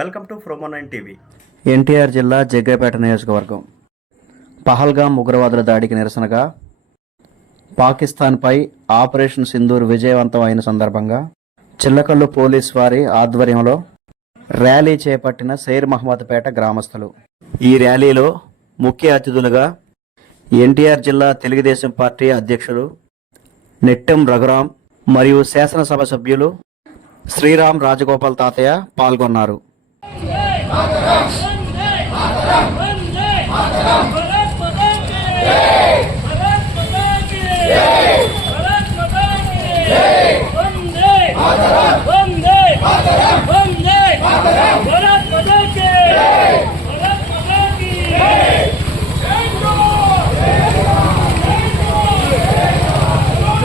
Welcome to Promo nine TV. NTR జిల్లా జగ్గైపేట నియోజకవర్గం. పహల్గాం ఉగ్రవాదుల దాడికి నిరసనగా పాకిస్తాన్పై ఆపరేషన్ సింధూర్ విజయవంతం అయిన సందర్భంగా చిల్లకల్లు పోలీస్ వారి ఆధ్వర్యంలో ర్యాలీ చేపట్టిన సైర్ మహమ్మద్పేట గ్రామస్తులు. ఈ ర్యాలీలో ముఖ్య అతిథులుగా ఎన్టీఆర్ జిల్లా తెలుగుదేశం పార్టీ అధ్యక్షులు నెట్టెం రఘురాం మరియు శాసనసభ సభ్యులు శ్రీరామ్ రాజగోపాల్ తాతయ్య పాల్గొన్నారు. ಆದರ